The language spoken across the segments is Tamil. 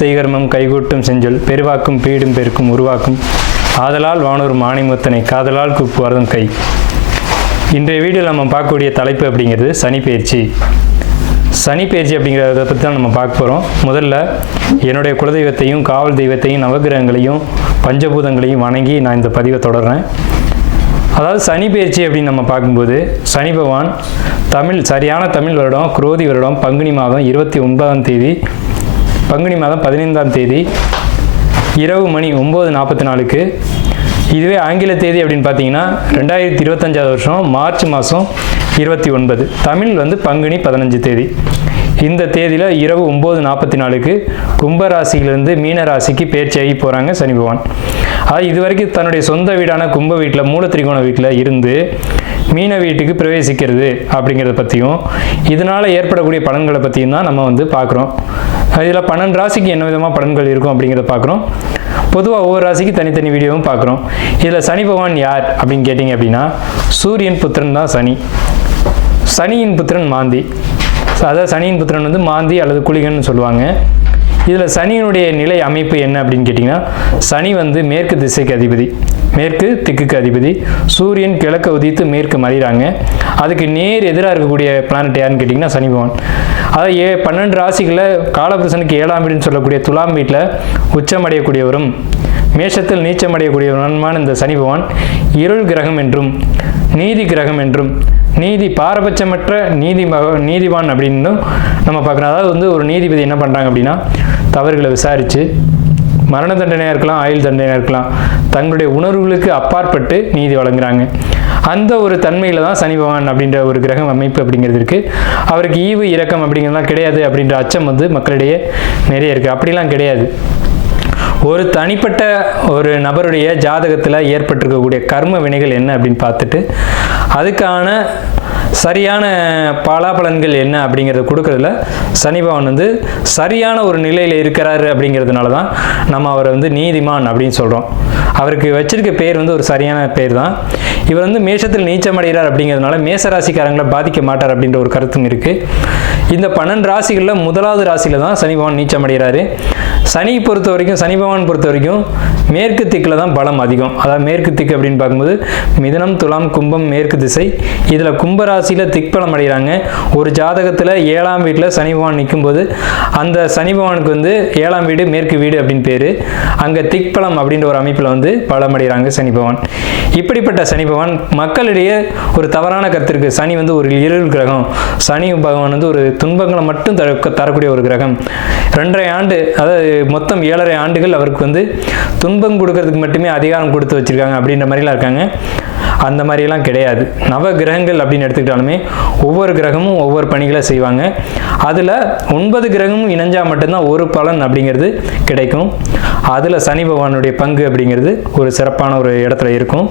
செய்கர்மம் கைகூட்டும் செஞ்சொல் பெருவாக்கும் பீடும் பெருக்கும் உருவாக்கும் ஆதலால் வானூர் மாணிமுத்தனை காதலால் கூப்புவார்தம் கை. இன்றைய வீடியோவில் நம்ம பார்க்கக்கூடிய தலைப்பு அப்படிங்கிறது சனிப்பெயர்ச்சி. சனிப்பெயர்ச்சி அப்படிங்கிறத பற்றி தான் நம்ம பார்க்க போகிறோம். முதல்ல என்னுடைய குலதெய்வத்தையும் காவல் தெய்வத்தையும் நவகிரகங்களையும் பஞ்சபூதங்களையும் வணங்கி நான் இந்த பதிவை தொடர்றேன். அதாவது சனிப்பெயர்ச்சி அப்படின்னு நம்ம பார்க்கும்போது சனி பகவான் சரியான தமிழ் வருடம் குரோதி வருடம் பங்குனி மாதம் 29ஆம் தேதி பங்குனி மாதம் 15ஆம் தேதி இரவு மணி 9:44க்கு, இதுவே ஆங்கில தேதி அப்படின்னு பார்த்தீங்கன்னா 2025 வருஷம் மார்ச் மாதம் 29, தமிழ் பங்குனி 15 தேதி. இந்த தேதியில் இரவு 9:44க்கு கும்பராசியிலிருந்து மீன ராசிக்கு பெயர்ச்சியாகி போகிறாங்க சனி பகவான். அது இதுவரைக்கும் தன்னுடைய சொந்த வீடான கும்ப வீட்டில் மூலத்திரிகோண வீட்டில் இருந்து மீன வீட்டுக்கு பிரவேசிக்கிறது அப்படிங்கிறத பற்றியும் இதனால் ஏற்படக்கூடிய பலன்களை பற்றியும் தான் நம்ம பார்க்குறோம். இதில் 12 ராசிக்கு என்ன விதமாக பலன்கள் இருக்கும் அப்படிங்கிறத பார்க்குறோம். பொதுவாக ஒவ்வொரு ராசிக்கு தனித்தனி வீடியோவும் பார்க்குறோம். இதில் சனி பகவான் யார் அப்படின்னு கேட்டிங்க அப்படின்னா சூரியன் புத்திரன் தான் சனி. சனியின் புத்திரன் மாந்தி. அதாவது சனியின் புத்திரன் மாந்தி அல்லது குளிகன்னு சொல்லுவாங்க. இதில் சனியினுடைய நிலை அமைப்பு என்ன அப்படின்னு கேட்டிங்கன்னா சனி மேற்கு திசைக்கு அதிபதி, மேற்கு திக்குக்கு அதிபதி. சூரியன் கிழக்க உதித்து மேற்கு மறைகிறாங்க. அதுக்கு நேர் எதிராக இருக்கக்கூடிய பிளானட் யாருன்னு கேட்டிங்கன்னா சனி பகவான். அதாவது 12 ராசிகளில் காலபுருஷனுக்கு 7ஆம் வீடுன்னு சொல்லக்கூடிய துலாம் வீட்டில் உச்சமடையக்கூடியவரும் மேஷத்தில் நீச்சமடையக்கூடியவருமான இந்த சனி பகவான் இருள் கிரகம் என்றும் நீதி கிரகம் என்றும் நீதி பாரபட்சமற்ற நீதிவான் அப்படின்னு நம்ம பார்க்குறோம். அதாவது ஒரு நீதிபதி என்ன பண்ணுறாங்க அப்படின்னா தவறுகளை விசாரித்து மரண தண்டனையாக இருக்கலாம், ஆயுள் தண்டனையாக இருக்கலாம், தங்களுடைய உணர்வுகளுக்கு அப்பாற்பட்டு நீதி வழங்குறாங்க. அந்த ஒரு தன்மையில் தான் சனி பகவான் அப்படின்ற ஒரு கிரகம் அமைப்பு அப்படிங்கிறது இருக்குது. அவருக்கு ஈவு இரக்கம் அப்படிங்கிறதுலாம் கிடையாது அப்படின்ற அச்சம் மக்களிடையே நிறைய இருக்குது. அப்படிலாம் கிடையாது. ஒரு தனிப்பட்ட ஒரு நபருடைய ஜாதகத்தில் ஏற்பட்டிருக்கக்கூடிய கர்ம வினைகள் என்ன அப்படின்னு பார்த்துட்டு அதுக்கான சரியான பலாபலன்கள் என்ன அப்படிங்கிறத கொடுக்கறதுல சனி பகவான் சரியான ஒரு நிலையில் இருக்கிறாரு அப்படிங்கிறதுனால தான் நம்ம அவரை நீதிமான் அப்படின்னு சொல்கிறோம். அவருக்கு வச்சிருக்க பேர் ஒரு சரியான பேர் தான். இவர் மேஷத்தில் நீச்சமடைகிறார் அப்படிங்கிறதுனால மேசராசிக்காரங்களை பாதிக்க மாட்டார் அப்படின்ற ஒரு கருத்தும் இருக்குது. இந்த 12 ராசிகளில் முதலாவது ராசியில் தான் சனி பகவான் நீச்சமடைகிறாரு. சனி பகவான் பொறுத்த வரைக்கும் மேற்கு திக்கில் தான் பலம் அதிகம். அதாவது மேற்கு திக்கு அப்படின்னு பார்க்கும்போது மிதுனம் துலாம் கும்பம் மேற்கு திசை. இதில் கும்பராசியில் திக்பலம் அடைகிறாங்க. ஒரு ஜாதகத்தில் 7ஆம் வீட்டில் சனி பகவான் நிற்கும்போது அந்த சனி பகவானுக்கு 7ஆம் வீடு மேற்கு வீடு அப்படின்னு பேர். அங்கே திக்பலம் அப்படின்ற ஒரு அமைப்பில் பலம் அடைகிறாங்க சனி பகவான். இப்படிப்பட்ட சனி பகவான் மக்களிடையே ஒரு தவறான கருத்து இருக்குது. சனி ஒரு இருள் கிரகம், சனி பகவான் ஒரு துன்பங்களை மட்டும் தரக்கூடிய ஒரு கிரகம். 2.5 ஆண்டு, அதாவது மொத்தம் 7.5 ஆண்டுகள் அவருக்கு துன்பம் கொடுக்கறதுக்கு மட்டுமே அதிகாரம் கொடுத்து வச்சிருக்காங்க அப்படின்ற மாதிரிலாம் இருக்காங்க. அந்த மாதிரிலாம் கிடையாது. நவ கிரகங்கள் அப்படின்னு எடுத்துக்கிட்டாலுமே ஒவ்வொரு கிரகமும் ஒவ்வொரு பணிகளை செய்வாங்க. அதில் 9 கிரகமும் இணைஞ்சால் மட்டும்தான் ஒரு பலன் அப்படிங்கிறது கிடைக்கும். அதில் சனி பகவானுடைய பங்கு அப்படிங்கிறது ஒரு சிறப்பான ஒரு இடத்துல இருக்கும்.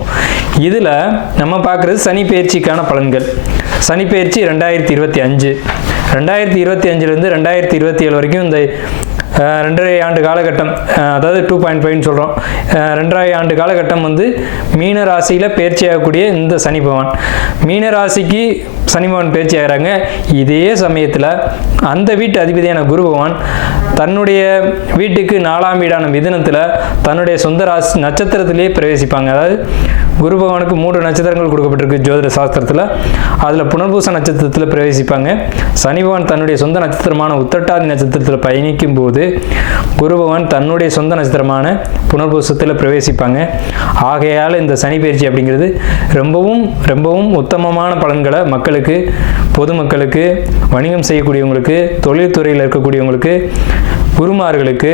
இதில் நம்ம பார்க்குறது சனி பெயர்ச்சிக்கான பலன்கள். சனி பெயர்ச்சி 2025, 2025லேருந்து 2027 வரைக்கும் இந்த 2.5 ஆண்டு காலகட்டம், அதாவது 2.5 சொல்கிறோம். 2.5 ஆண்டு காலகட்டம் மீன ராசியில் பயிற்சி ஆகக்கூடிய இந்த சனி பகவான் மீன ராசிக்கு சனி பகவான் பயிற்சி ஆகிறாங்க. இதே சமயத்தில் அந்த வீட்டு அதிபதியான குரு பகவான் தன்னுடைய வீட்டுக்கு 4ஆம் வீடான மிதுனத்தில் தன்னுடைய சொந்த ராசி நட்சத்திரத்திலேயே பிரவேசிப்பாங்க. அதாவது குரு பகவானுக்கு 3 நட்சத்திரங்கள் கொடுக்கப்பட்டிருக்கு ஜோதிட சாஸ்திரத்தில். அதில் புனர்பூச நட்சத்திரத்தில் பிரவேசிப்பாங்க. சனி பகவான் தன்னுடைய சொந்த நட்சத்திரமான உத்திரட்டாதி நட்சத்திரத்தில் பயணிக்கும் போது குரு பகவான் தன்னுடைய சொந்த நட்சத்திரமான புனர்பூசத்தில் பிரவேசிப்பாங்க. ஆகையால் இந்த சனி பயிற்சி அப்படிங்கிறது ரொம்பவும் ரொம்பவும் உத்தமமான பலன்களை மக்களுக்கு, பொதுமக்களுக்கு, வணிகம் செய்யக்கூடியவங்களுக்கு, தொழில்துறையில் இருக்கக்கூடியவங்களுக்கு, குருமார்களுக்கு,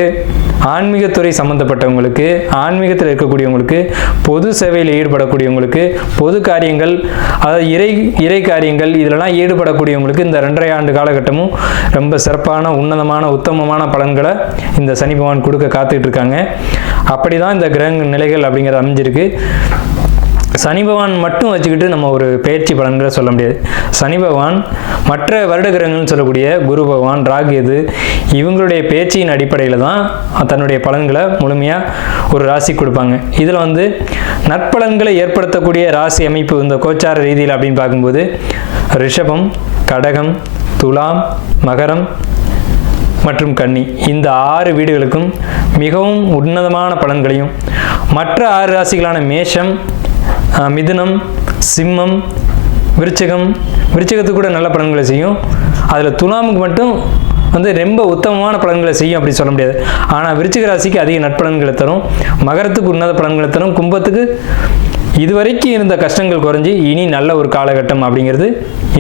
ஆன்மீகத்துறை சம்பந்தப்பட்டவங்களுக்கு, ஆன்மீகத்தில் இருக்கக்கூடியவங்களுக்கு, பொது சேவையில் ஈடுபடக்கூடியவங்களுக்கு, பொது காரியங்கள், அதாவது இறை காரியங்கள் இதிலெல்லாம் ஈடுபடக்கூடியவங்களுக்கு இந்த 2.5 ஆண்டு காலகட்டமும் ரொம்ப சிறப்பான உன்னதமான உத்தமமான பலன்களை இந்த சனி பகவான் கொடுக்க காத்துக்கிட்டு இருக்காங்க. அப்படி தான் இந்த கிரக நிலைகள் அப்படிங்கிறது அமைஞ்சிருக்கு. சனி பகவான் மட்டும் வச்சுக்கிட்டு நம்ம ஒரு பயிற்சி பலன்களை சொல்ல முடியாது. சனி பகவான் மற்ற வருட கிரகங்கள்னு சொல்லக்கூடிய குரு பகவான், ராகு, இவங்களுடைய பேச்சின் அடிப்படையில் தான் தன்னுடைய பலன்களை முழுமையாக ஒரு ராசி கொடுப்பாங்க. இதில் நற்பலன்களை ஏற்படுத்தக்கூடிய ராசி அமைப்பு இந்த கோச்சார ரீதியில் அப்படின்னு பார்க்கும்போது ரிஷபம், கடகம், துலாம், மகரம், மற்றும் கன்னி இந்த 6 வீடுகளுக்கும் மிகவும் உன்னதமான பலன்களையும், மற்ற 6 ராசிகளான மேஷம், மிதுனம், சிம்மம், விருச்சிகத்துக்கு கூட நல்ல பலன்களை செய்யும். அதில் துலாமுக்கு மட்டும் ரொம்ப உத்தமமான பலன்களை செய்யும் அப்படி சொல்ல முடியாது. ஆனால் விருச்சிக ராசிக்கு அதிக நட்பலன்களை தரும், மகரத்துக்கு உன்னத பலன்களை தரும், கும்பத்துக்கு இதுவரைக்கும் இருந்த கஷ்டங்கள் குறைஞ்சி இனி நல்ல ஒரு காலகட்டம் அப்படிங்கிறது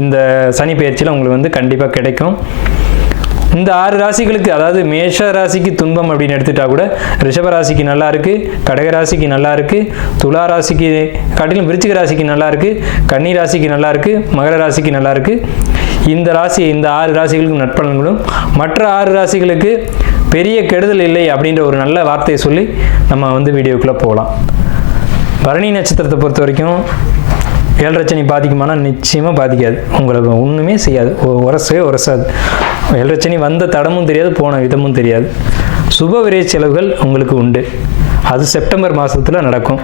இந்த சனி பெயர்ச்சியில் உங்களுக்கு கண்டிப்பாக கிடைக்கும். இந்த 6 ராசிகளுக்கு, அதாவது மேஷ ராசிக்கு துன்பம் அப்படின்னு எடுத்துட்டா கூட ரிஷப ராசிக்கு நல்லா இருக்கு, கடக ராசிக்கு நல்லா இருக்கு, துலா ராசிக்கு காட்டிலும் விருச்சிக ராசிக்கு நல்லா இருக்கு, கன்னி ராசிக்கு நல்லா இருக்கு, மகர ராசிக்கு நல்லா இருக்கு. இந்த 6 ராசிகளுக்கு நட்பலன்களும், மற்ற 6 ராசிகளுக்கு பெரிய கெடுதல் இல்லை அப்படின்ற ஒரு நல்ல வார்த்தையை சொல்லி நம்ம வீடியோக்குள்ளே போகலாம். பரணி நட்சத்திரத்தை பொறுத்த வரைக்கும் 7 சனி பாதிக்குமானா நிச்சயமாக பாதிக்காது. உங்களுக்கு ஒன்றுமே செய்யாது, உரசாது. 7 சனி வந்த தடமும் தெரியாது, போன விதமும் தெரியாது. சுப விரய செலவுகள் உங்களுக்கு உண்டு, அது செப்டம்பர் மாதத்தில் நடக்கும்.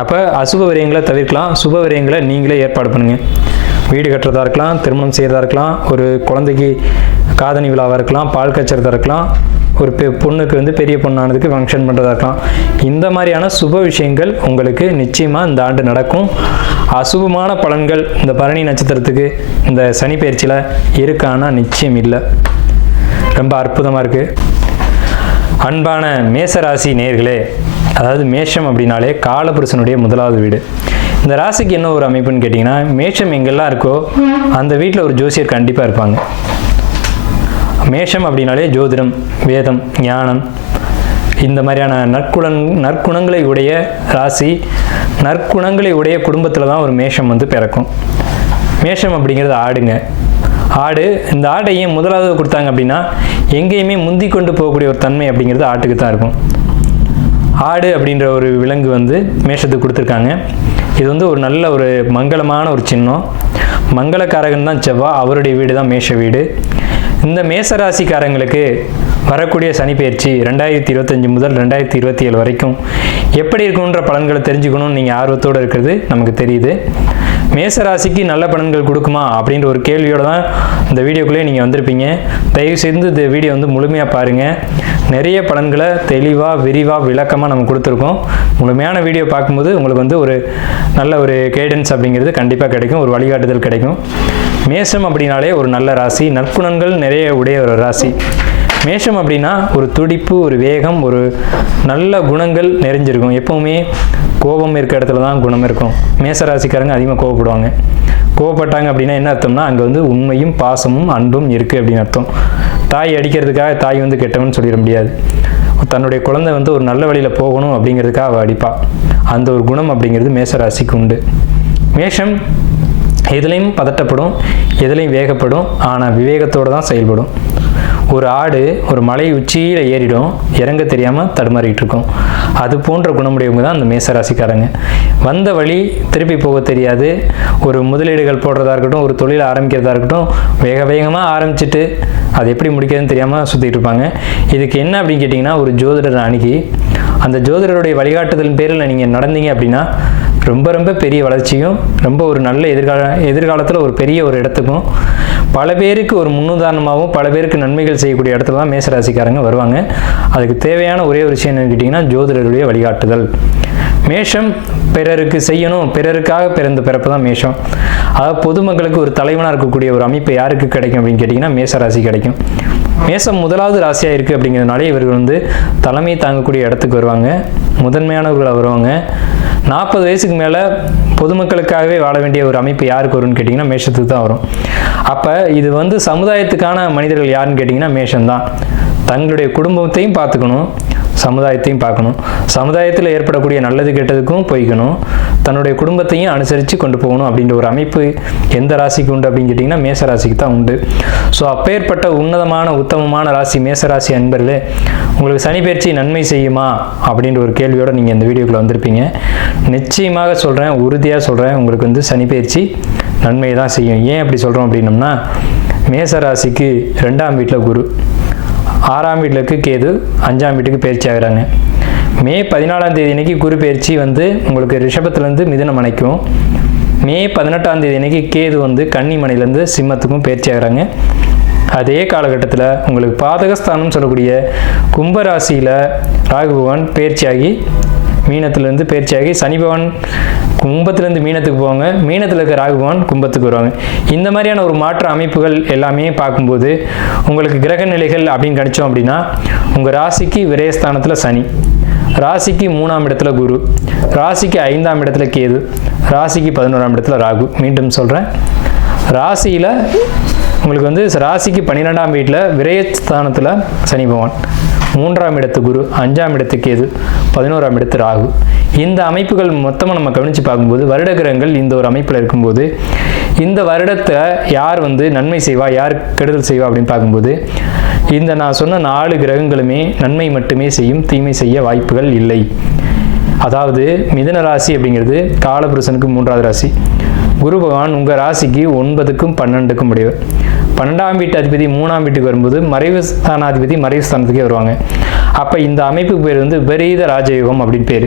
அப்போ அசுப விரயங்களை தவிர்க்கலாம், சுப விரயங்களை நீங்களே ஏற்பாடு பண்ணுங்கள். வீடு கட்டுறதா இருக்கலாம், திருமணம் செய்கிறதா இருக்கலாம், ஒரு குழந்தைக்கு காதணி விழாவாக இருக்கலாம், பால் கச்சறதா இருக்கலாம், ஒரு பொண்ணுக்கு பெரிய பொண்ணானதுக்கு ஃபங்க்ஷன் பண்ணுறதா இருக்கலாம். இந்த மாதிரியான சுப விஷயங்கள் உங்களுக்கு நிச்சயமாக இந்த ஆண்டு நடக்கும். அசுபமான பலன்கள் இந்த பரணி நட்சத்திரத்துக்கு இந்த சனி பயிற்சியில் இருக்கானா நிச்சயம் இல்லை. ரொம்ப அற்புதமாக இருக்குது. அன்பான மேசராசி நேயர்களே, அதாவது மேஷம் அப்படின்னாலே காலபுருஷனுடைய முதலாவது வீடு. இந்த ராசிக்கு என்ன ஒரு அமைப்புன்னு கேட்டிங்கன்னா, மேஷம் எங்கெல்லாம் இருக்கோ அந்த வீட்டில் ஒரு ஜோசியர் கண்டிப்பாக இருப்பாங்க. மேஷம் அப்படின்னாலே ஜோதிடம், வேதம், ஞானம், இந்த மாதிரியான நற்குணங்களை உடைய ராசி, நற்குணங்களை உடைய குடும்பத்தில் தான் ஒரு மேஷம் பிறக்கும். மேஷம் அப்படிங்கிறது ஆடுங்க. ஆடு, இந்த ஆட்டை ஏன் முதலாவது கொடுத்தாங்க அப்படின்னா, எங்கேயுமே முந்தி கொண்டு போகக்கூடிய ஒரு தன்மை அப்படிங்கிறது ஆட்டுக்கு தான் இருக்கும். ஆடு அப்படின்ற ஒரு விலங்கு மேஷத்துக்கு கொடுத்துருக்காங்க. இது ஒரு நல்ல ஒரு மங்களமான ஒரு சின்னம். மங்களக்காரகன் தான் செவ்வாய், அவருடைய வீடு தான் மேஷ வீடு. இந்த மேசராசிக்காரங்களுக்கு வரக்கூடிய சனி பயிற்சி 2025 முதல் 2027 வரைக்கும் எப்படி இருக்குன்ற பலன்களை தெரிஞ்சுக்கணும்னு நீங்கள் ஆர்வத்தோடு இருக்கிறது நமக்கு தெரியுது. மேசராசிக்கு நல்ல பலன்கள் கொடுக்குமா அப்படின்ற ஒரு கேள்வியோடு தான் இந்த வீடியோக்குள்ளே நீங்கள் வந்திருப்பீங்க. தயவு செய்து இந்த வீடியோ முழுமையாக பாருங்கள். நிறைய பலன்களை தெளிவாக, விரிவாக, விளக்கமாக நம்ம கொடுத்துருக்கோம். முழுமையான வீடியோ பார்க்கும்போது உங்களுக்கு ஒரு நல்ல ஒரு கைடன்ஸ் அப்படிங்கிறது கண்டிப்பாக கிடைக்கும், ஒரு வழிகாட்டுதல் கிடைக்கும். மேஷம் அப்படின்னாலே ஒரு நல்ல ராசி, நற்குணங்கள் நிறைய உடைய ஒரு ராசி. மேஷம் அப்படின்னா ஒரு துடிப்பு, ஒரு வேகம், ஒரு நல்ல குணங்கள் நிறைஞ்சிருக்கும். எப்போவுமே கோபம் இருக்க இடத்துல தான் குணம் இருக்கும். மேசராசிக்காரங்க அதிகமாக கோவப்படுவாங்க. கோவப்பட்டாங்க அப்படின்னா என்ன அர்த்தம்னா, அங்கே உண்மையும் பாசமும் அன்பும் இருக்குது அப்படின்னு அர்த்தம். தாய் அடிக்கிறதுக்காக தாய் கெட்டவன்னு சொல்லிட முடியாது. தன்னுடைய குழந்தை ஒரு நல்ல வழியில் போகணும் அப்படிங்கிறதுக்காக அவள் அடிப்பா. அந்த ஒரு குணம் அப்படிங்கிறது மேசராசிக்கு உண்டு. மேஷம் எதுலேயும் பதட்டப்படும், எதுலேயும் வேகப்படும், ஆனால் விவேகத்தோடு தான் செயல்படும். ஒரு ஆடு ஒரு மலை உச்சியில் ஏறிடும், இறங்க தெரியாமல் தடுமாறிட்டு இருக்கும். அது போன்ற குணமுடையவங்க தான் அந்த மேசராசிக்காரங்க. வந்த வழி திருப்பி போக தெரியாது. ஒரு முதலீடுகள் போடுறதா இருக்கட்டும், ஒரு தொழில் ஆரம்பிக்கிறதா இருக்கட்டும், வேகமாக ஆரம்பிச்சுட்டு அது எப்படி முடிக்கிறதுன்னு தெரியாமல் சுற்றிட்டு இருப்பாங்க. இதுக்கு என்ன அப்படின்னு கேட்டிங்கன்னா, ஒரு ஜோதிடர் அணுகி அந்த ஜோதிடருடைய வழிகாட்டுதலின் பேரில் நீங்கள் நடந்தீங்க அப்படின்னா ரொம்ப ரொம்ப பெரிய வளர்ச்சியும், ரொம்ப ஒரு நல்ல எதிர்காலத்தில் ஒரு பெரிய ஒரு இடத்துக்கும், பல பேருக்கு ஒரு முன்னுதாரணமாகவும் பல பேருக்கு நன்மைகள் செய்யக்கூடிய இடத்துல தான் மேசராசிக்காரங்க வருவாங்க. அதுக்கு தேவையான ஒரே ஒரு விஷயம் என்னன்னு கேட்டிங்கன்னா, ஜோதிடருடைய வழிகாட்டுதல். மேஷம் பிறருக்கு செய்யணும், பிறருக்காக பிறந்த பிறப்பு தான் மேஷம். அதாவது பொதுமக்களுக்கு ஒரு தலைவனாக இருக்கக்கூடிய ஒரு அமைப்பு யாருக்கு கிடைக்கும் அப்படின்னு கேட்டிங்கன்னா மேசராசி கிடைக்கும். மேசம் முதலாவது ராசியாக இருக்குது அப்படிங்கிறதுனாலே இவர்கள் தலைமை தாங்கக்கூடிய இடத்துக்கு வருவாங்க, முதன்மையானவர்களாக வருவாங்க. 40 வயசுக்கு மேலே பொதுமக்களுக்காகவே வாழ வேண்டிய ஒரு அமைப்பு யாருக்கு வரும்னு கேட்டிங்கன்னா மேஷத்துக்கு தான் வரும். அப்போ இது சமுதாயத்துக்கான மனிதர்கள் யாருன்னு கேட்டிங்கன்னா மேஷம்தான். தங்களுடைய குடும்பத்தையும் பார்த்துக்கணும், சமுதாயத்தையும் பார்க்கணும். சமுதாயத்தில் ஏற்படக்கூடிய நல்லது கெட்டதுக்கும் போய்க்கணும், தன்னுடைய குடும்பத்தையும் அனுசரித்து கொண்டு போகணும் அப்படின்ற ஒரு அமைப்பு எந்த ராசிக்கு உண்டு அப்படின்னு கேட்டிங்கன்னா மேசராசிக்கு தான் உண்டு. ஸோ அப்பேற்பட்ட உன்னதமான உத்தமமான ராசி மேசராசி அன்பர்களே, உங்களுக்கு சனி பயிற்சி நன்மை செய்யுமா அப்படின்ற ஒரு கேள்வியோடு நீங்கள் இந்த வீடியோக்குள்ளே வந்திருப்பீங்க. நிச்சயமாக சொல்கிறேன், உறுதியாக சொல்கிறேன், உங்களுக்கு சனி பயிற்சி நன்மையை தான் செய்யும். ஏன் அப்படி சொல்கிறோம் அப்படின்னம்னா, மேசராசிக்கு 2ஆம் வீட்டில் குரு, 6ஆம் வீட்டுக்கு கேது, 5ஆம் வீட்டுக்கு பயிற்சி ஆகிறாங்க. மே 14ஆம் தேதி அன்னைக்கு குரு பயிற்சி உங்களுக்கு ரிஷபத்துலேருந்து மிதுனம் அணைக்கும். மே 18ஆம் தேதி அன்னைக்கு கேது கன்னி மனையிலேருந்து சிம்மத்துக்கும் பயிற்சி ஆகிறாங்க. அதே காலகட்டத்தில் உங்களுக்கு பாதகஸ்தானம் சொல்லக்கூடிய கும்பராசியில் ராகு பகவான் பயிற்சியாகி மீனத்திலேருந்து பயிற்சியாகி சனி பகவான் கும்பத்திலேருந்து மீனத்துக்கு போவாங்க, மீனத்தில் இருக்க ராகு பகவான் கும்பத்துக்கு வருவாங்க. இந்த மாதிரியான ஒரு மாற்ற அமைப்புகள் எல்லாமே பார்க்கும்போது உங்களுக்கு கிரக நிலைகள் அப்படின்னு கணிச்சோம் அப்படின்னா உங்கள் ராசிக்கு விரயஸ்தானத்தில் சனி, ராசிக்கு 3ஆம் இடத்துல குரு, ராசிக்கு 5ஆம் இடத்துல கேது, ராசிக்கு 11ஆம் இடத்துல ராகு. மீண்டும் சொல்கிறேன், ராசியில் உங்களுக்கு வந்து ராசிக்கு 12ஆம் வீட்டில் விரயஸ்தானத்தில் சனி பகவான், 3ஆம் இடத்து குரு, 5ஆம் இடத்து கேது, 11ஆம் இடத்து ராகு. இந்த அமைப்புகள் மொத்தமாக நம்ம கவனித்து பார்க்கும்போது வருட கிரகங்கள் இந்த ஒரு அமைப்பில் இருக்கும்போது இந்த வருடத்தை யார் வந்து நன்மை செய்வா யார் கெடுதல் செய்வா அப்படின்னு பார்க்கும்போது இந்த நான் சொன்ன 4 கிரகங்களுமே நன்மை மட்டுமே செய்யும், தீமை செய்ய வாய்ப்புகள் இல்லை. அதாவது மிதுன ராசி அப்படிங்கிறது காலபுருஷனுக்கு 3ஆவது ராசி. குரு பகவான் உங்கள் ராசிக்கு 9க்கும் 12க்கும் உடையவர். 12ஆம் வீட்டு அதிபதி 3ஆம் வீட்டுக்கு வரும்போது மறைவு ஸ்தானாதிபதி மறைவு ஸ்தானத்துக்கே வருவாங்க. அப்போ இந்த அமைப்புக்கு பேர் வந்து விபரீத ராஜயோகம் அப்படின்னு பேர்.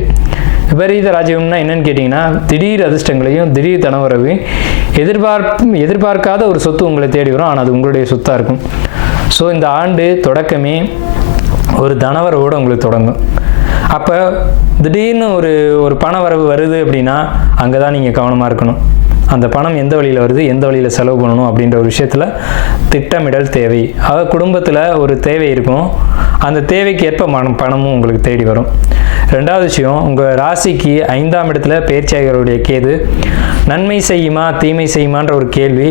விபரீத ராஜயோகம்னா என்னன்னு கேட்டிங்கன்னா திடீர் அதிர்ஷ்டங்களையும் திடீர் தனவரவையும் எதிர்பார்க்காத ஒரு சொத்து உங்களை தேடி வரும், ஆனால் அது உங்களுடைய சொத்தாக இருக்கும். ஸோ இந்த ஆண்டு தொடக்கமே ஒரு தனவரவோடு உங்களுக்கு தொடங்கும். அப்போ திடீர்னு ஒரு பண வரவு வருது அப்படின்னா அங்கே தான் நீங்கள் கவனமாக இருக்கணும். அந்த பணம் எந்த வழியில் வருது, எந்த வழியில் செலவு பண்ணணும் அப்படின்ற ஒரு விஷயத்தில் திட்டமிடல் தேவை. அதாவது குடும்பத்தில் ஒரு தேவை இருக்கும், அந்த தேவைக்கு ஏற்ப பணமும் உங்களுக்கு தேடி வரும். 2வது விஷயம், உங்கள் ராசிக்கு 5ஆம் இடத்துல பயிற்சியாளருடைய கேது நன்மை செய்யுமா தீமை செய்யுமான்ற ஒரு கேள்வி,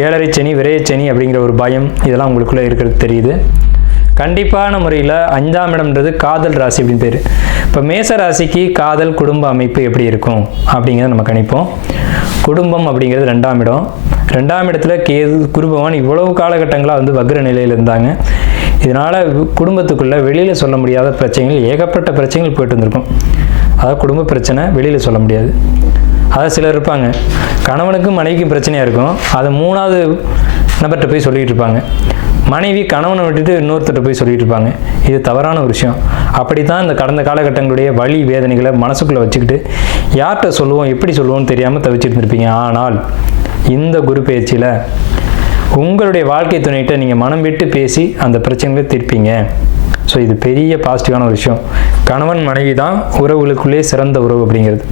7.5 சனி விரயச்சனி அப்படிங்கிற ஒரு பயம் இதெல்லாம் உங்களுக்குள்ளே இருக்கிறது தெரியுது. கண்டிப்பான முறையில் 5ஆம் இடம்ன்றது காதல் ராசி அப்படின்னு பேர். இப்போ மேச ராசிக்கு காதல் குடும்ப அமைப்பு எப்படி இருக்கும் அப்படிங்கிறத நம்ம கணிப்போம். குடும்பம் அப்படிங்கிறது 2ஆம் இடம். 2ஆம் இடத்துல கேது குரு பகவான் இவ்வளவு காலகட்டங்களாக வந்து வக்ர நிலையில் இருந்தாங்க. இதனால் குடும்பத்துக்குள்ளே வெளியில் சொல்ல முடியாத பிரச்சனைகள், ஏகப்பட்ட பிரச்சனைகள் போயிட்டு வந்திருக்கும். அதாவது குடும்ப பிரச்சனை வெளியில் சொல்ல முடியாது. அதாவது சிலர் இருப்பாங்க, கணவனுக்கும் மனைவிக்கும் பிரச்சனையாக இருக்கும், அதை 3வது நபர்கிட்ட போய் சொல்லிகிட்டு இருப்பாங்க. மனைவி கணவனை விட்டுட்டு இன்னொருத்தர் போய் சொல்லிட்டு இருப்பாங்க. இது தவறான ஒரு விஷயம். அப்படி தான் இந்த கடந்த காலகட்டங்களுடைய வலி வேதனைகளை மனசுக்குள்ளே வச்சுக்கிட்டு யார்கிட்ட சொல்லுவோம் எப்படி சொல்லுவோம்னு தெரியாமல் தவிச்சிட்டு இருந்திருப்பீங்க. ஆனால் இந்த குரு பயிற்சியில் உங்களுடைய வாழ்க்கை துணைகிட்ட நீங்கள் மனம் விட்டு பேசி அந்த பிரச்சனைகளை தீர்ப்பீங்க. ஸோ இது பெரிய பாசிட்டிவான ஒரு விஷயம். கணவன் மனைவி தான் உறவுகளுக்குள்ளே சிறந்த உறவு அப்படிங்கிறது.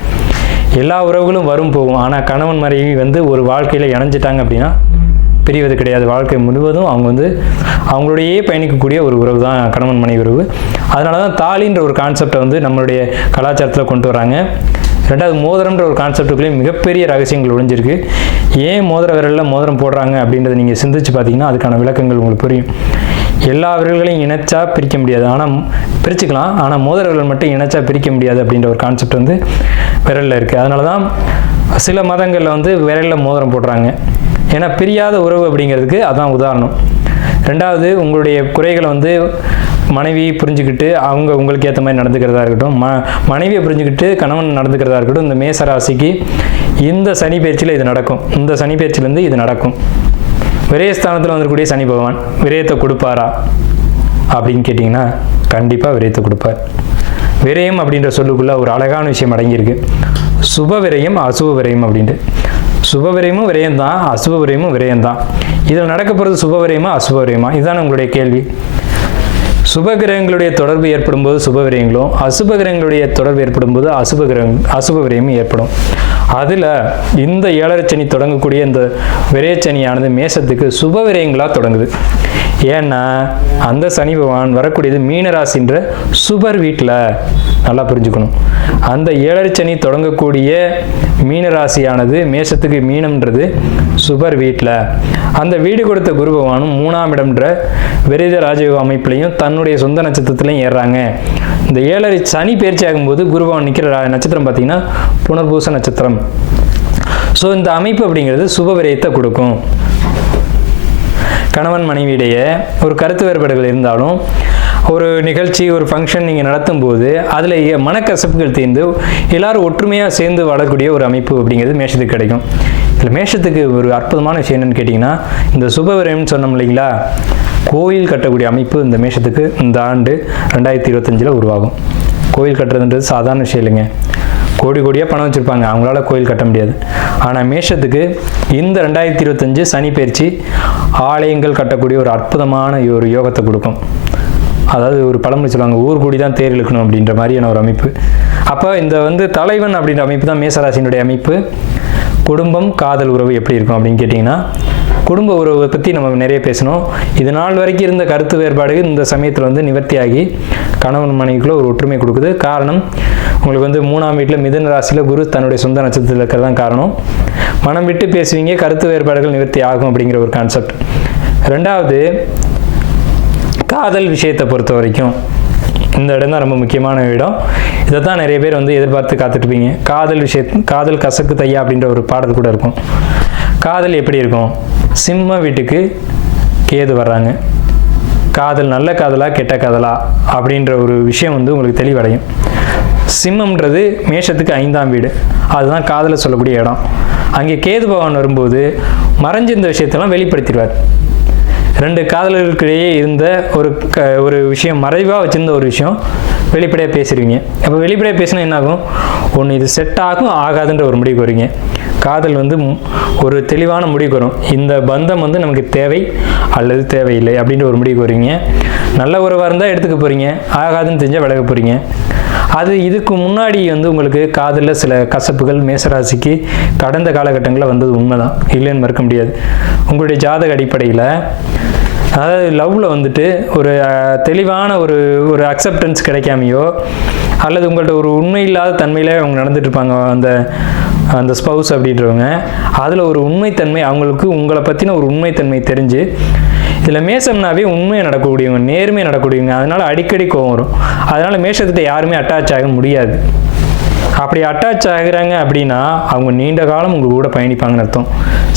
எல்லா உறவுகளும் வரும் போகும், ஆனால் கணவன் மனைவி வந்து ஒரு வாழ்க்கையில் இணைஞ்சிட்டாங்க அப்படின்னா பிரிவது கிடையாது. வாழ்க்கை முழுவதும் அவங்க வந்து அவங்களோடையே பயணிக்கக்கூடிய ஒரு உறவு தான் கணவன் மனைவி உறவு. அதனால தான் தாலின்ற ஒரு கான்செப்டை வந்து நம்மளுடைய கலாச்சாரத்தில் கொண்டு வராங்க. 2வது மோதிரம்ன்ற ஒரு கான்செப்டுக்குள்ளேயும் மிகப்பெரிய ரகசியங்கள் ஒழிஞ்சிருக்கு. ஏன் மோதிர விரலில் மோதிரம் போடுறாங்க அப்படின்றத நீங்கள் சிந்திச்சு பார்த்தீங்கன்னா அதுக்கான விளக்கங்கள் உங்களுக்கு புரியும். எல்லா விரல்களையும் இணைச்சா பிரிக்க முடியாது, ஆனால் பிரிச்சுக்கலாம், ஆனால் மோதிர விரல் மட்டும் இணைச்சா பிரிக்க முடியாது அப்படின்ற ஒரு கான்செப்ட் வந்து விரலில் இருக்குது. அதனால தான் சில மதங்களில் வந்து விரலில் மோதிரம் போடுறாங்க. ஏன்னா பிரியாத உறவு அப்படிங்கிறதுக்கு அதான் உதாரணம். 2வது உங்களுடைய குறைகளை வந்து மனைவி புரிஞ்சுக்கிட்டு அவங்க உங்களுக்கு ஏற்ற மாதிரி நடந்துக்கிறதா இருக்கட்டும், மனைவியை புரிஞ்சுக்கிட்டு கணவன் நடந்துக்கிறதா இருக்கட்டும். இந்த மேச ராசிக்கு இந்த சனி பயிற்சியில் இது நடக்கும். இந்த சனி பயிற்சியிலேருந்து இது நடக்கும். விரயஸ்தானத்தில் வந்துக்கூடிய சனி பகவான் விரயத்தை கொடுப்பாரா அப்படின்னு கேட்டிங்கன்னா கண்டிப்பாக விரயத்தை கொடுப்பார். விரயம் அப்படின்ற சொல்லுக்குள்ளே ஒரு அழகான விஷயம் அடங்கியிருக்கு. சுப விரயம் அசுப விரயம் அப்படின்ட்டு. சுப விரயமும் விரயம் தான், அசுப விரயமும் விரயம் தான். இதில் நடக்க போகிறது சுப விரயமா அசுப விரயமா, இதுதான் உங்களுடைய கேள்வி. சுப கிரகங்களுடைய தொடர்பு ஏற்படும் போது சுப விரயங்களும், அசுப கிரகங்களுடைய தொடர்பு ஏற்படும் போது அசுப விரயமும் ஏற்படும். அதில் இந்த 7.5 சனி தொடங்கக்கூடிய இந்த விரயச்சனியானது மேசத்துக்கு சுப விரயங்களாக தொடங்குது. ஏன்னா அந்த சனி பகவான் வரக்கூடியது மீனராசின்ற சுபர் வீட்டில். நல்லா புரிஞ்சுக்கணும், அந்த 7.5 சனி தொடங்கக்கூடிய மீனராசியானது மேசத்துக்கு மீனம்ன்றது சுபர் வீட்டில். அந்த வீடு கொடுத்த குரு பகவானும் 3ஆம் இடம்ன்ற விரீத ராஜயோக அமைப்புலையும் தன்னுடைய சொந்த நட்சத்திரத்திலையும் ஏறுறாங்க. இந்த 7.5 சனி பயிற்சி ஆகும்போது குரு பகவான் நிற்கிற நட்சத்திரம் பார்த்தீங்கன்னா புனர்பூச நட்சத்திரம். ஸோ இந்த அமைப்பு அப்படிங்கிறது சுப விரயத்தை கொடுக்கும். கணவன் மனைவியிடையே ஒரு கருத்து வேறுபாடுகள் இருந்தாலும் ஒரு நிகழ்ச்சி ஒரு ஃபங்க்ஷன் நீங்கள் நடத்தும் போது அதில் மனக்கசப்புகள் தீர்ந்து எல்லாரும் ஒற்றுமையாக சேர்ந்து வாழக்கூடிய ஒரு அமைப்பு அப்படிங்கிறது மேஷத்துக்கு கிடைக்கும். இதில் மேஷத்துக்கு ஒரு அற்புதமான விஷயம் என்னென்னு கேட்டிங்கன்னா, இந்த சுபவிரயம்னு சொன்னோம் இல்லைங்களா, கோயில் கட்டக்கூடிய அமைப்பு இந்த மேஷத்துக்கு இந்த ஆண்டு 2025 உருவாகும். கோயில் கட்டுறதுன்றது சாதாரண விஷயம் இல்லைங்க. கோடி கோடியாக பணம் வச்சுருப்பாங்க, அவங்களால கோயில் கட்ட முடியாது. ஆனால் மேஷத்துக்கு இந்த 2025 சனி பயிற்சி ஆலயங்கள் கட்டக்கூடிய ஒரு அற்புதமான ஒரு யோகத்தை கொடுக்கும். அதாவது ஒரு பழமொழி சொல்லுவாங்க, ஊர் கூடி தான் தேர் இழுக்கணும் அப்படின்ற மாதிரியான ஒரு அமைப்பு. அப்போ இந்த தலைவன் அப்படின்ற அமைப்பு தான் மேசராசினுடைய அமைப்பு. குடும்பம், காதல் உறவு எப்படி இருக்கும் அப்படின்னு கேட்டிங்கன்னா, குடும்ப உறவை பற்றி நம்ம நிறைய பேசணும். இது நாள் வரைக்கும் இருந்த கருத்து வேறுபாடுகள் இந்த சமயத்தில் நிவர்த்தியாகி கணவன் மனைவிக்குள்ள ஒரு ஒற்றுமை கொடுக்குது. காரணம், உங்களுக்கு 3ஆம் வீட்டில் மிதுன ராசியில் குரு தன்னுடைய சொந்த நட்சத்திரத்தில் இருக்கிறது தான் காரணம். மனம் விட்டு பேசுவீங்க, கருத்து வேறுபாடுகள் நிவர்த்தி ஆகும் அப்படிங்கிற ஒரு கான்செப்ட். ரெண்டாவது, காதல் விஷயத்தை பொறுத்த வரைக்கும் இந்த இடம் தான் ரொம்ப முக்கியமான இடம். இதை தான் நிறைய பேர் எதிர்பார்த்து காத்துட்ருப்பீங்க. காதல் கசக்கு தையா அப்படின்ற ஒரு பாடல் கூட இருக்கும். காதல் எப்படி இருக்கும்? சிம்ம வீட்டுக்கு கேது வர்றாங்க. காதல் நல்ல காதலா கெட்ட காதலா அப்படின்ற ஒரு விஷயம் உங்களுக்கு தெளிவடையும். சிம்மம்ன்றது மேஷத்துக்கு 5ஆம் வீடு, அதுதான் காதலை சொல்லக்கூடிய இடம். அங்கே கேது பகவான் வரும்போது மறைஞ்சிருந்த விஷயத்தெல்லாம் வெளிப்படுத்திடுவார். 2 காதலர்களுக்கிடையே இருந்த ஒரு விஷயம், மறைவாக வச்சுருந்த ஒரு விஷயம் வெளிப்படையாக பேசுகிறீங்க. அப்போ வெளிப்படையாக பேசினா என்ன ஆகும்? ஒன்று இது செட் ஆகும், ஆகாதுன்ற ஒரு முடிவுக்கு வரீங்க. காதல் ஒரு தெளிவான முடிவுக்கு வரும். இந்த பந்தம் நமக்கு தேவை அல்லது தேவையில்லை அப்படின்ற ஒரு முடிவுக்கு வரீங்க. நல்ல உறவாக இருந்தால் எடுத்துக்க போகிறீங்க, ஆகாதுன்னு தெரிஞ்சால் விலக போகிறீங்க. அது இதுக்கு முன்னாடி உங்களுக்கு காதலில் சில கசப்புகள் மேசராசிக்கு கடந்த காலகட்டங்களில் வந்தது உண்மைதான், இல்லைன்னு மறுக்க முடியாது. உங்களுடைய ஜாதக அடிப்படையில் அதாவது லவ்வில் ஒரு தெளிவான ஒரு அக்செப்டன்ஸ் கிடைக்காமையோ அல்லது உங்கள்கிட்ட ஒரு உண்மை இல்லாத தன்மையில் அவங்க நடந்துட்டு இருப்பாங்க. அந்த ஸ்பவுஸ் அப்படின்றவங்க அதில் ஒரு உண்மைத்தன்மை, அவங்களுக்கு உங்களை பற்றின ஒரு உண்மைத்தன்மை தெரிஞ்சு, இதில் மேசம்னாவே உண்மையை நடக்கக்கூடியவங்க, நேர்மையை நடக்கக்கூடியவங்க. அதனால் அடிக்கடி கோவம் வரும். அதனால் மேஷத்திட்ட யாருமே அட்டாச் ஆக முடியாது. அப்படி அட்டாச் ஆகுறாங்க அப்படின்னா அவங்க நீண்ட காலம் உங்கள் கூட பயணிப்பாங்கன்னு அர்த்தம்.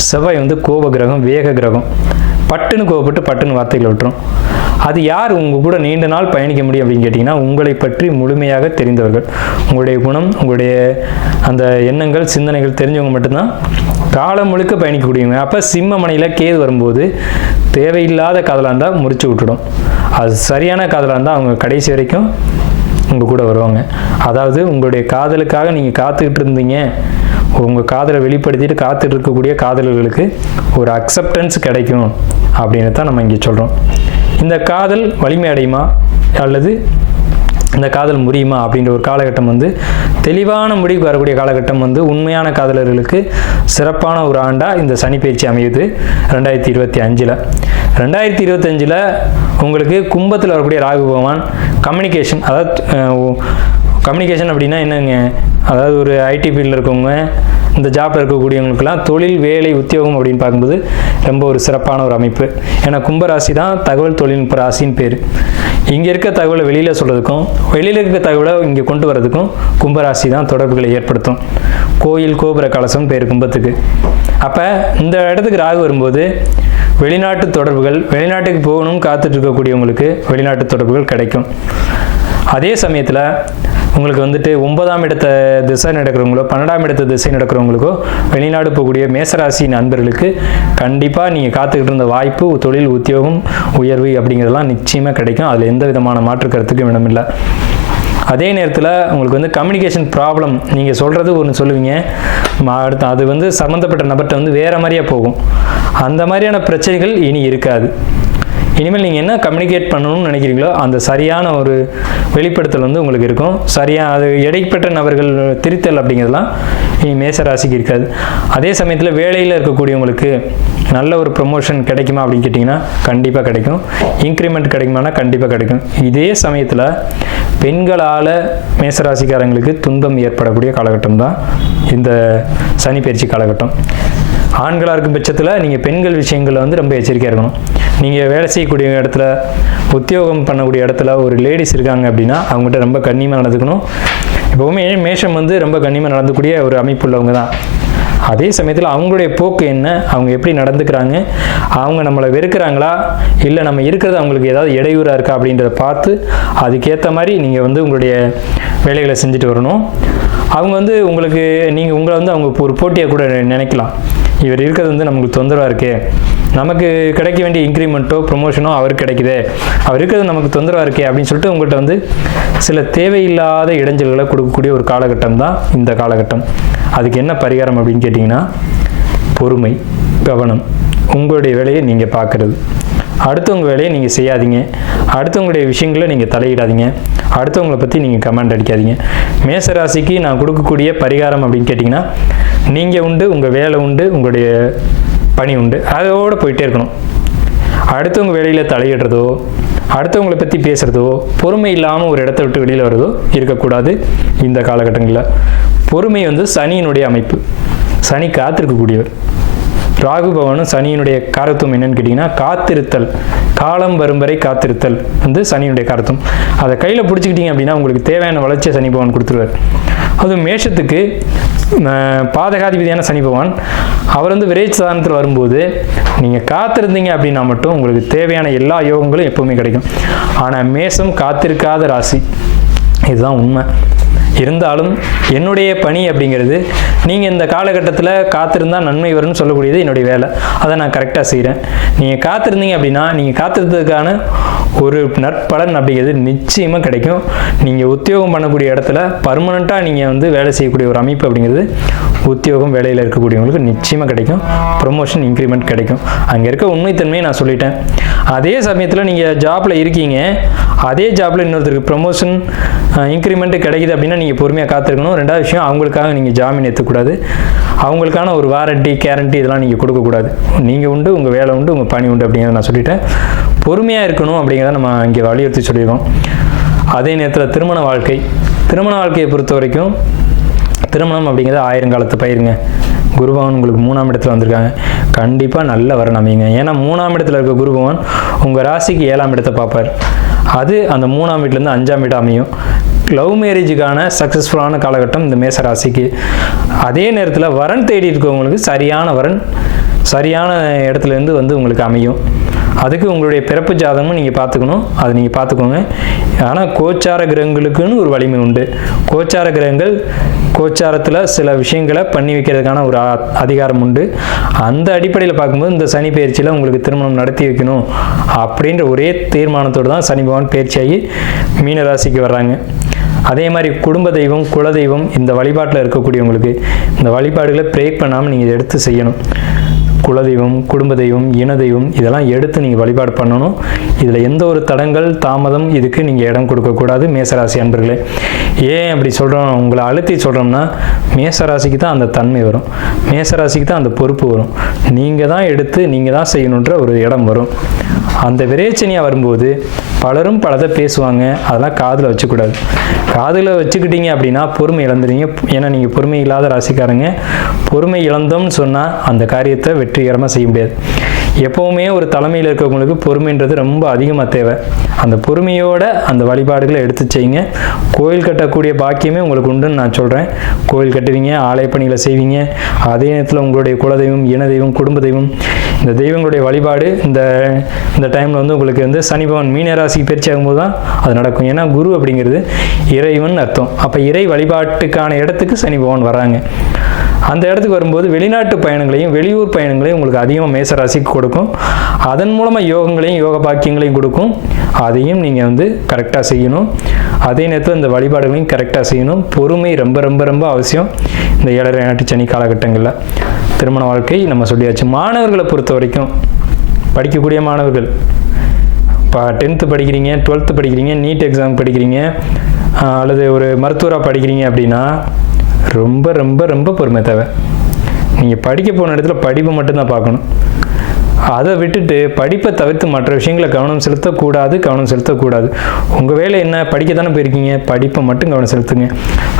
செவ்வாய் கோப கிரகம், வேக கிரகம். பட்டுன்னு கோவப்பட்டு பட்டுன்னு வார்த்தைகளை விட்டுரும். அது யார் உங்கள் கூட நீண்ட நாள் பயணிக்க முடியும் அப்படின்னு கேட்டிங்கன்னா, உங்களை பற்றி முழுமையாக தெரிந்தவர்கள், உங்களுடைய குணம், உங்களுடைய அந்த எண்ணங்கள், சிந்தனைகள் தெரிஞ்சவங்க மட்டும்தான் காலம் முழுக்க பயணிக்கக்கூடியவங்க. அப்போ சிம்ம மனையில் கேது வரும்போது தேவையில்லாத காதலாக இருந்தால் முறிச்சு விட்டுடும். அது சரியான காதலாக இருந்தால் அவங்க கடைசி வரைக்கும் உங்கள் கூட வருவாங்க. அதாவது உங்களுடைய காதலுக்காக நீங்கள் காத்துக்கிட்டு இருந்தீங்க, உங்கள் காதலை வெளிப்படுத்திட்டு காத்துட்டு இருக்கக்கூடிய காதலர்களுக்கு ஒரு அக்செப்டன்ஸ் கிடைக்கும் அப்படின்னு தான் நம்ம இங்கே சொல்கிறோம். இந்த காதல் வலிமை அடையுமா அல்லது இந்த காதல் முறியுமா அப்படின்ற ஒரு காலகட்டம் தெளிவான முடிவுக்கு வரக்கூடிய காலகட்டம் உண்மையான காதலர்களுக்கு சிறப்பான ஒரு ஆண்டாக இந்த சனி பயிற்சி அமையுது 2025. 2025 உங்களுக்கு கும்பத்தில் வரக்கூடிய ராகு பகவான் கம்யூனிகேஷன், அதாவது கம்யூனிகேஷன் அப்படின்னா என்னங்க, அதாவது ஒரு ஐடி ஃபீல்டில் இருக்கவங்க, இந்த ஜாப்பில் இருக்கக்கூடியவங்களுக்கெல்லாம் தொழில், வேலை, உத்தியோகம் அப்படின்னு பார்க்கும்போது ரொம்ப ஒரு சிறப்பான ஒரு அமைப்பு. ஏன்னா கும்பராசி தான் தகவல் தொழில்நுட்ப ராசின்னு பேர். இங்கே இருக்க தகவலை வெளியில் சொல்கிறதுக்கும் வெளியில் இருக்க தகவலை இங்கே கொண்டு வரதுக்கும் கும்பராசி தான் தொடர்புகளை ஏற்படுத்தும். கோயில் கோபுர கலசம் பேர் கும்பத்துக்கு. அப்போ இந்த இடத்துக்கு ராகு வரும்போது வெளிநாட்டு தொடர்புகள், வெளிநாட்டுக்கு போகணும்னு காத்துட்டு இருக்கக்கூடியவங்களுக்கு வெளிநாட்டு தொடர்புகள் கிடைக்கும். அதே சமயத்தில் உங்களுக்கு 9ஆம் இடத்த திசை நடக்கிறவங்களோ 12ஆம் இடத்த திசை நடக்கிறவங்களுக்கோ வெளிநாடு போகக்கூடிய மேசராசி நண்பர்களுக்கு கண்டிப்பாக நீங்கள் காத்துக்கிட்டு இருந்த வாய்ப்பு, தொழில், உத்தியோகம், உயர்வு அப்படிங்கிறதெல்லாம் நிச்சயமாக கிடைக்கும். அதில் எந்த விதமான மாற்று கருத்துக்கும் இடமில்லை. அதே நேரத்தில் உங்களுக்கு கம்யூனிகேஷன் ப்ராப்ளம், நீங்கள் சொல்கிறது ஒன்று சொல்லுவீங்க, அடுத்து அது சம்மந்தப்பட்ட நபர்கிட்ட வேறு மாதிரியாக போகும். அந்த மாதிரியான பிரச்சனைகள் இனி இருக்காது. இனிமேல் நீங்கள் என்ன கம்யூனிகேட் பண்ணணும்னு நினைக்கிறீங்களோ அந்த சரியான ஒரு வெளிப்படுத்தல் உங்களுக்கு இருக்கும். சரியாக அது இடைப்பட்ட நபர்கள் திரித்தல் அப்படிங்கிறதுலாம் இனி மேசராசிக்கு இருக்காது. அதே சமயத்தில் வேலையில் இருக்கக்கூடியவங்களுக்கு நல்ல ஒரு ப்ரொமோஷன் கிடைக்குமா அப்படின்னு கேட்டிங்கன்னா கண்டிப்பாக கிடைக்கும். இன்க்ரிமெண்ட் கிடைக்குமானா கண்டிப்பாக கிடைக்கும். இதே சமயத்தில் பெண்களால் மேசராசிக்காரங்களுக்கு துன்பம் ஏற்படக்கூடிய காலகட்டம் தான் இந்த சனி பயிற்சி காலகட்டம். ஆண்களாக இருக்கும் பட்சத்தில் நீங்கள் பெண்கள் விஷயங்களில் ரொம்ப எச்சரிக்கையாக இருக்கணும். நீங்கள் வேலை செய்யக்கூடிய இடத்துல, உத்தியோகம் பண்ணக்கூடிய இடத்துல ஒரு லேடிஸ் இருக்காங்க அப்படின்னா அவங்ககிட்ட ரொம்ப கண்ணியமாக நடந்துக்கணும். எப்போவுமே மேஷம் ரொம்ப கண்ணியமாக நடந்துக்கூடிய ஒரு அமைப்பு உள்ளவங்க தான். அதே சமயத்தில் அவங்களுடைய போக்கு என்ன, அவங்க எப்படி நடந்துக்கிறாங்க, அவங்க நம்மளை வெறுக்கிறாங்களா இல்லை நம்ம இருக்கிறது அவங்களுக்கு ஏதாவது இடையூறாக இருக்கா அப்படின்றத பார்த்து அதுக்கேற்ற மாதிரி நீங்கள் உங்களுடைய வேலைகளை செஞ்சுட்டு வரணும். அவங்க உங்களுக்கு நீங்கள் உங்களை அவங்க ஒரு போட்டியாக கூட நினைக்கலாம். இவர் இருக்கிறது நமக்கு தொந்தரவாக இருக்கே, நமக்கு கிடைக்க வேண்டிய இன்க்ரிமெண்ட்டோ ப்ரொமோஷனோ அவருக்கு கிடைக்குதே, அவர் இருக்கிறது நமக்கு தொந்தரவாக இருக்கே அப்படின்னு சொல்லிட்டு உங்கள்கிட்ட சில தேவையில்லாத இடைஞ்சல்களை கொடுக்கக்கூடிய ஒரு காலகட்டம் தான் இந்த காலகட்டம். அதுக்கு என்ன பரிகாரம் அப்படின்னு கேட்டிங்கன்னா பொறுமை, கவனம், உங்களுடைய வேலையை நீங்கள் பார்க்குறது. அடுத்தவங்க வேலையை நீங்கள் செய்யாதீங்க. அடுத்தவங்களுடைய விஷயங்களை நீங்கள் தலையிடாதீங்க. அடுத்தவங்களை பற்றி நீங்கள் கமெண்ட் அடிக்காதீங்க. மேசராசிக்கு நான் கொடுக்கக்கூடிய பரிகாரம் அப்படின்னு கேட்டிங்கன்னா, நீங்கள் உண்டு, உங்கள் வேலை உண்டு, உங்களுடைய பணி உண்டு, அதோடு போயிட்டே இருக்கணும். அடுத்தவங்க வேலையில் தலையிடுறதோ, அடுத்தவங்களை பற்றி பேசுகிறதோ, பொறுமை இல்லாமல் ஒரு இடத்த விட்டு வெளியில் வர்றதோ இருக்கக்கூடாது இந்த காலகட்டங்களில். பொறுமை சனியினுடைய அமைப்பு. சனி காத்திருக்கக்கூடியவர். ராகு பகவானும் சனியினுடைய காரத்துவம் என்னன்னு கேட்டிங்கன்னா, காத்திருத்தல், காலம் வரும் வரை காத்திருத்தல் சனியினுடைய காரத்துவம். அதை கையில் பிடிச்சிக்கிட்டீங்க அப்படின்னா உங்களுக்கு தேவையான வளர்ச்சியை சனி பகவான் கொடுத்துருவார். அதுவும் மேஷத்துக்கு பாதகாதிபதியான சனி பகவான் அவர் விரைச்சாதனத்தில் வரும்போது நீங்கள் காத்திருந்தீங்க அப்படின்னா மட்டும் உங்களுக்கு தேவையான எல்லா யோகங்களும் எப்பவுமே கிடைக்கும். ஆனால் மேஷம் காத்திருக்காத ராசி, இதுதான் உண்மை. இருந்தாலும் என்னுடைய பணி அப்படிங்கிறது, நீங்கள் இந்த காலகட்டத்தில் காத்திருந்தால் நன்மை வரும்னு சொல்லக்கூடியது என்னுடைய வேலை. அதை நான் கரெக்டாக செய்கிறேன். நீங்கள் காத்திருந்தீங்க அப்படின்னா நீங்கள் காத்திருந்ததுக்கான ஒரு நற்பலன் அப்படிங்கிறது நிச்சயமாக கிடைக்கும். நீங்கள் உத்தியோகம் பண்ணக்கூடிய இடத்துல பர்மனெண்ட்டாக நீங்கள் வேலை செய்யக்கூடிய ஒரு அமைப்பு அப்படிங்கிறது உத்தியோகம் வேலையில் இருக்கக்கூடியவங்களுக்கு நிச்சயமாக கிடைக்கும். ப்ரொமோஷன், இன்க்ரிமெண்ட் கிடைக்கும். அங்கே இருக்க உண்மைத்தன்மையை நான் சொல்லிட்டேன். அதே சமயத்தில் நீங்கள் ஜாப்பில் இருக்கீங்க, அதே ஜாப்பில் இன்னொருத்தருக்கு ப்ரொமோஷன், இன்க்ரிமெண்ட்டு கிடைக்குது அப்படின்னா நீங்கள் பொறுமையாக காத்திருக்கணும். ரெண்டாவது விஷயம், அவங்களுக்காக நீங்கள் ஜாமீன் ஏற்றக்கூடாது. அவங்களுக்கான ஒரு வாரண்டி, கேரண்டி இதெல்லாம் நீங்கள் கொடுக்கக்கூடாது. நீங்கள் உண்டு, உங்கள் வேலை உண்டு, உங்கள் பணி உண்டு அப்படிங்கிறத நான் சொல்லிட்டேன். பொறுமையாக இருக்கணும் அப்படிங்கிறத நம்ம இங்கே வலியுறுத்தி சொல்லியிருக்கோம். அதே நேரத்தில் திருமண வாழ்க்கையை பொறுத்த வரைக்கும், திருமணம் அப்படிங்கிறது 1000 காலத்து பயிருங்க. குருபகவான் உங்களுக்கு 3ஆம் இடத்துல வந்திருக்காங்க. கண்டிப்பாக நல்ல வரன் அமையுங்க. ஏன்னா 3ஆம் இடத்துல இருக்க குருபகவான் உங்கள் ராசிக்கு 7ஆம் இடத்தை பார்ப்பார். அது அந்த 3ஆம் வீட்டிலேருந்து 5ஆம் வீடு அமையும். லவ் மேரேஜுக்கான சக்ஸஸ்ஃபுல்லான காலகட்டம் இந்த மேச ராசிக்கு. அதே நேரத்தில் வரன் தேடி இருக்கவங்களுக்கு சரியான வரன் சரியான இடத்துலேருந்து உங்களுக்கு அமையும். அதுக்கு உங்களுடைய பிறப்பு ஜாதகமும் நீங்கள் பார்த்துக்கணும். அதை நீங்கள் பார்த்துக்கோங்க. ஆனால் கோச்சார கிரகங்களுக்குன்னு ஒரு வலிமை உண்டு. கோச்சார கிரகங்கள் கோச்சாரத்தில் சில விஷயங்களை பண்ணி வைக்கிறதுக்கான ஒரு அதிகாரம் உண்டு. அந்த அடிப்படையில் பார்க்கும்போது இந்த சனி பயிற்சியில் உங்களுக்கு திருமணம் நடத்தி வைக்கணும் அப்படின்ற ஒரே தீர்மானத்தோடு தான் சனி பகவான் பயிற்சியாகி மீனராசிக்கு வர்றாங்க. அதே மாதிரி குடும்ப தெய்வம், குலதெய்வம், இந்த வழிபாட்டில் இருக்கக்கூடியவங்களுக்கு இந்த வழிபாடுகளை பிரேக் பண்ணாமல் நீங்கள் எடுத்து செய்யணும். குலதெய்வம், குடும்ப தெய்வம், இன தெய்வம் இதெல்லாம் எடுத்து நீங்கள் வழிபாடு பண்ணணும். இதில் எந்த ஒரு தடங்கள், தாமதம் இதுக்கு நீங்கள் இடம் கொடுக்கக்கூடாது மேசராசி அன்பர்களே. ஏன் அப்படி சொல்கிறோம், உங்களை அழுத்தி சொல்கிறோம்னா, மேசராசிக்கு தான் அந்த தன்மை வரும், மேசராசிக்கு தான் அந்த பொறுப்பு வரும். நீங்கள் தான் எடுத்து நீங்கள் தான் செய்யணுன்ற ஒரு இடம் வரும். அந்த விரைச்சனியாக வரும்போது பலரும் பலதை பேசுவாங்க, அதெல்லாம் காதில் வச்சுக்கூடாது. காதில் வச்சுக்கிட்டீங்க அப்படின்னா பொறுமை இழந்துடுவீங்க. ஏன்னா நீங்கள் பொறுமை இல்லாத ராசிக்காரங்க. பொறுமை இழந்தோம்னு சொன்னால் அந்த காரியத்தை வெற்றிகரமாக செய்ய முடியாது. எப்போவுமே ஒரு தலைமையில் இருக்கிறவங்களுக்கு பொறுமைன்றது ரொம்ப அதிகமாக தேவை. அந்த பொறுமையோட அந்த வழிபாடுகளை எடுத்து செய்யுங்க. கோயில் கட்டக்கூடிய பாக்கியமே உங்களுக்கு உண்டுன்னு நான் சொல்கிறேன். கோயில் கட்டுவீங்க, ஆலய பணிகளை செய்வீங்க. அதே நேரத்தில் உங்களுடைய குலதெய்வம், இன தெய்வம், குடும்ப தெய்வம், இந்த தெய்வங்களுடைய வழிபாடு இந்த டைமில் உங்களுக்கு சனி பகவான் மீனராசிக்கு பயிற்சி ஆகும்போது தான் அது நடக்கும். ஏன்னா குரு அப்படிங்கிறது இறைவன் அர்த்தம். அப்போ இறை வழிபாட்டுக்கான இடத்துக்கு சனி பகவான் வராங்க. அந்த இடத்துக்கு வரும்போது வெளிநாட்டு பயணங்களையும் வெளியூர் பயணங்களையும் உங்களுக்கு அதிகமாக மேசராசிக்கு கொடுக்கும். அதன் மூலமாக யோகங்களையும் யோக பாக்கியங்களையும் கொடுக்கும். அதையும் நீங்கள் கரெக்டாக செய்யணும். அதே நேரத்தில் இந்த வழிபாடுகளையும் கரெக்டாக செய்யணும். பொறுமை ரொம்ப ரொம்ப ரொம்ப அவசியம் இந்த 7.5 நாட்டு சனி காலகட்டங்களில். திருமண வாழ்க்கை நம்ம சொல்லியாச்சு. மாணவர்களை பொறுத்த வரைக்கும், படிக்கக்கூடிய மாணவர்கள், இப்போ 10th படிக்கிறீங்க, 12th படிக்கிறீங்க, நீட் எக்ஸாம் படிக்கிறீங்க, அல்லது ஒரு மருத்துவராக படிக்கிறீங்க அப்படின்னா ரொம்ப ரொம்ப ரொம்ப பொறுமை தேவை. நீங்கள் படிக்க போன இடத்துல படிப்பை மட்டும்தான் பார்க்கணும். அதை விட்டுட்டு படிப்பை தவிர்த்து மற்ற விஷயங்களை கவனம் செலுத்தக்கூடாது. உங்கள் வேலை என்ன, படிக்க தானே போயிருக்கீங்க, படிப்பை மட்டும் கவனம் செலுத்துங்க.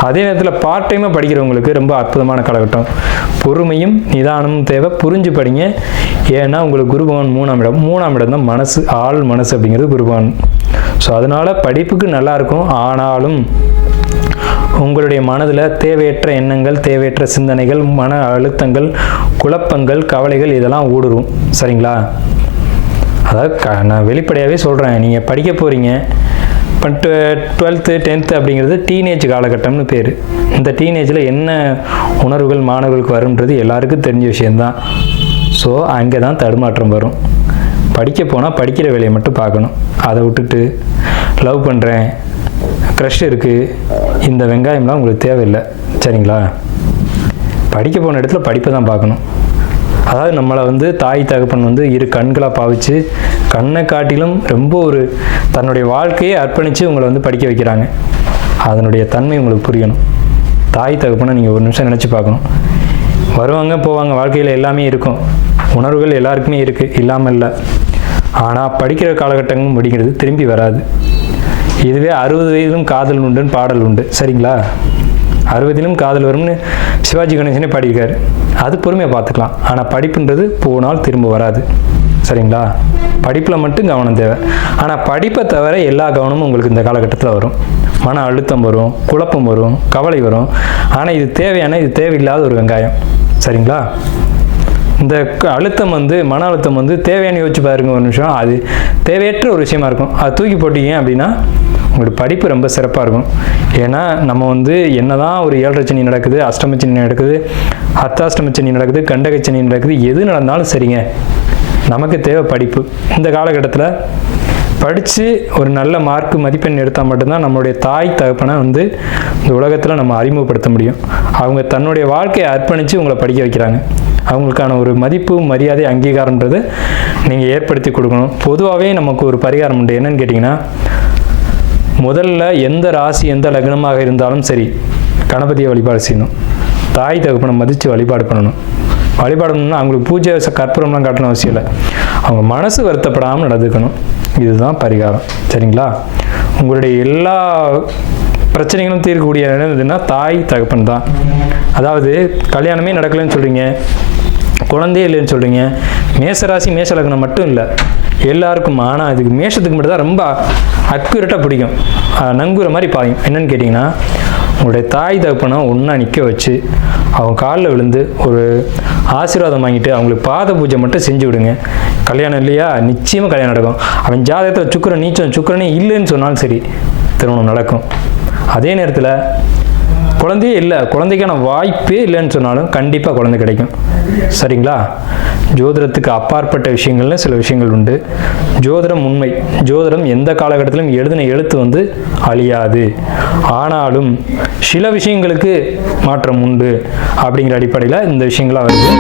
அதே நேரத்தில் பார்ட் டைமாக படிக்கிறவங்களுக்கு ரொம்ப அற்புதமான காலகட்டம். பொறுமையும் நிதானமும் தேவை. புரிஞ்சு படிங்க. ஏன்னா உங்களுக்கு குருபகவான் 3ஆம் இடம் தான் மனசு, ஆள் மனசு அப்படிங்கிறது குருபகவான். ஸோ அதனால் படிப்புக்கு நல்லாயிருக்கும். ஆனாலும் உங்களுடைய மனதில் தேவையற்ற எண்ணங்கள், தேவையற்ற சிந்தனைகள், மன அழுத்தங்கள், குழப்பங்கள், கவலைகள் இதெல்லாம் ஊடுருவும். சரிங்களா? அதாவது நான் வெளிப்படையாகவே சொல்கிறேன். நீங்கள் படிக்க போகிறீங்க, இப்போ 12th 10th அப்படிங்கிறது டீனேஜ் காலகட்டம்னு பேர். இந்த டீனேஜில் என்ன உணர்வுகள் மாணவர்களுக்கு வரும்ன்றது எல்லாருக்கும் தெரிஞ்ச விஷயந்தான். ஸோ அங்கே தான் தடுமாற்றம் வரும். படிக்க போனால் படிக்கிற வேலையை மட்டும் பார்க்கணும். அதை விட்டுட்டு லவ் பண்ணுறேன், க்ரஷ் இருக்குது, இந்த வெங்காயம்லாம் உங்களுக்கு தேவையில்லை. சரிங்களா? படிக்க போன இடத்துல படிப்பை தான் பார்க்கணும். அதாவது நம்மளை வந்து தாய் தகப்பன் வந்து இரு கண்களாக பாவிச்சு கண்ணை காட்டிலும் ரொம்ப ஒரு தன்னுடைய வாழ்க்கையை அர்ப்பணித்து உங்களை வந்து படிக்க வைக்கிறாங்க. அதனுடைய தன்மை உங்களுக்கு புரியணும். தாய் தகப்பனை நீங்கள் ஒரு நிமிஷம் நினச்சி பார்க்கணும். வருவாங்க போவாங்க, வாழ்க்கையில் எல்லாமே இருக்கும், உணர்வுகள் எல்லாருக்குமே இருக்குது, இல்லாமல் இல்லை. ஆனால் படிக்கிற காலகட்டங்களும் முடிக்கிறது திரும்பி வராது. இதுவே 60 வயதிலும் காதல் உண்டுன்னு பாடல் உண்டு, சரிங்களா? 60 காதல் வரும்னு சிவாஜி கணேசனே பாடியிருக்காரு. அது பொறுமையாக பார்த்துக்கலாம். ஆனால் படிப்புன்றது போனால் திரும்ப வராது, சரிங்களா? படிப்பில் மட்டும் கவனம் தேவை. ஆனால் படிப்பை தவிர எல்லா கவனமும் உங்களுக்கு இந்த காலகட்டத்தில் வரும். மன அழுத்தம் வரும், குழப்பம் வரும், கவலை வரும். ஆனால் இது தேவையான, இது தேவையில்லாத ஒரு வெங்காயம், சரிங்களா? இந்த அழுத்தம் வந்து மன அழுத்தம் வந்து தேவையான யோசிச்சு பாருங்க ஒரு நிமிஷம். அது தேவையற்ற ஒரு விஷயமா இருக்கும். அது தூக்கி போட்டீங்க அப்படின்னா உங்களுக்கு படிப்பு ரொம்ப சிறப்பாக இருக்கும். ஏன்னா நம்ம வந்து என்னதான் ஒரு 7.5 சனி நடக்குது, அஷ்டமச்சனி நடக்குது, அர்த்தாஷ்டமச்சனி நடக்குது, கண்டகச்சனி நடக்குது, எது நடந்தாலும் சரிங்க, நமக்கு தேவை படிப்பு. இந்த காலகட்டத்தில் படித்து ஒரு நல்ல மார்க் மதிப்பெண் எடுத்தால் மட்டும்தான் நம்மளுடைய தாய் தகப்பனை வந்து இந்த உலகத்தில் நம்ம அறிமுகப்படுத்த முடியும். அவங்க தன்னுடைய வாழ்க்கையை அர்ப்பணித்து உங்களை படிக்க வைக்கிறாங்க. அவங்களுக்கான ஒரு மதிப்பு, மரியாதை, அங்கீகாரன்றது நீங்கள் ஏற்படுத்தி கொடுக்கணும். பொதுவாகவே நமக்கு ஒரு பரிகாரம் உண்டு. என்னன்னு கேட்டிங்கன்னா, முதல்ல எந்த ராசி எந்த லக்னமாக இருந்தாலும் சரி கணபதியை வழிபாடு செய்யணும். தாய் தகப்பனை மதித்து வழிபாடு பண்ணணும். வழிபாடு பண்ணணும்னா அவங்களுக்கு பூஜை கற்பூரம்லாம் காட்டணும் அவசியம் இல்லை. அவங்க மனசு வருத்தப்படாமல் நடந்துக்கணும். இதுதான் பரிகாரம், சரிங்களா? உங்களுடைய எல்லா பிரச்சனைகளும் தீர்க்கக்கூடிய என்னதுன்னா தாய் தகப்பன் தான். அதாவது கல்யாணமே நடக்கலைன்னு சொல்கிறீங்க, குழந்தையே இல்லைன்னு சொல்கிறீங்க. மேசராசி மேச லக்னம் மட்டும் இல்லை, எல்லாருக்கும். ஆனால் இதுக்கு மேஷத்துக்கு மட்டும் தான் ரொம்ப அக்யூரேட்டாக பிடிக்கும், நங்குற மாதிரி பாயும். என்னன்னு கேட்டிங்கன்னா, உங்களுடைய தாய் தகப்பனை ஒன்றா நிற்க வச்சு அவங்க காலில் விழுந்து ஒரு ஆசீர்வாதம் வாங்கிட்டு அவங்களுக்கு பாத பூஜை மட்டும் செஞ்சு விடுங்க. கல்யாணம் இல்லையா, நிச்சயமாக கல்யாணம் நடக்கும். அவன் ஜாதகத்தில் சுக்கிரன் நீச்சம், சுக்கிரனே இல்லைன்னு சொன்னாலும் சரி திருமணம் நடக்கும். அதே நேரத்தில் குழந்தையே இல்லை, குழந்தைக்கான வாய்ப்பே இல்லைன்னு சொன்னாலும் கண்டிப்பாக குழந்தை கிடைக்கும், சரிங்களா? ஜோதிடத்துக்கு அப்பாற்பட்ட விஷயங்கள்னு சில விஷயங்கள் உண்டு. ஜோதிடம் உண்மை. ஜோதிடம் எந்த காலகட்டத்திலும் எழுதின எழுத்து வந்து அழியாது. ஆனாலும் சில விஷயங்களுக்கு மாற்றம் உண்டு அப்படிங்கிற அடிப்படையில் இந்த விஷயங்களாக வருது.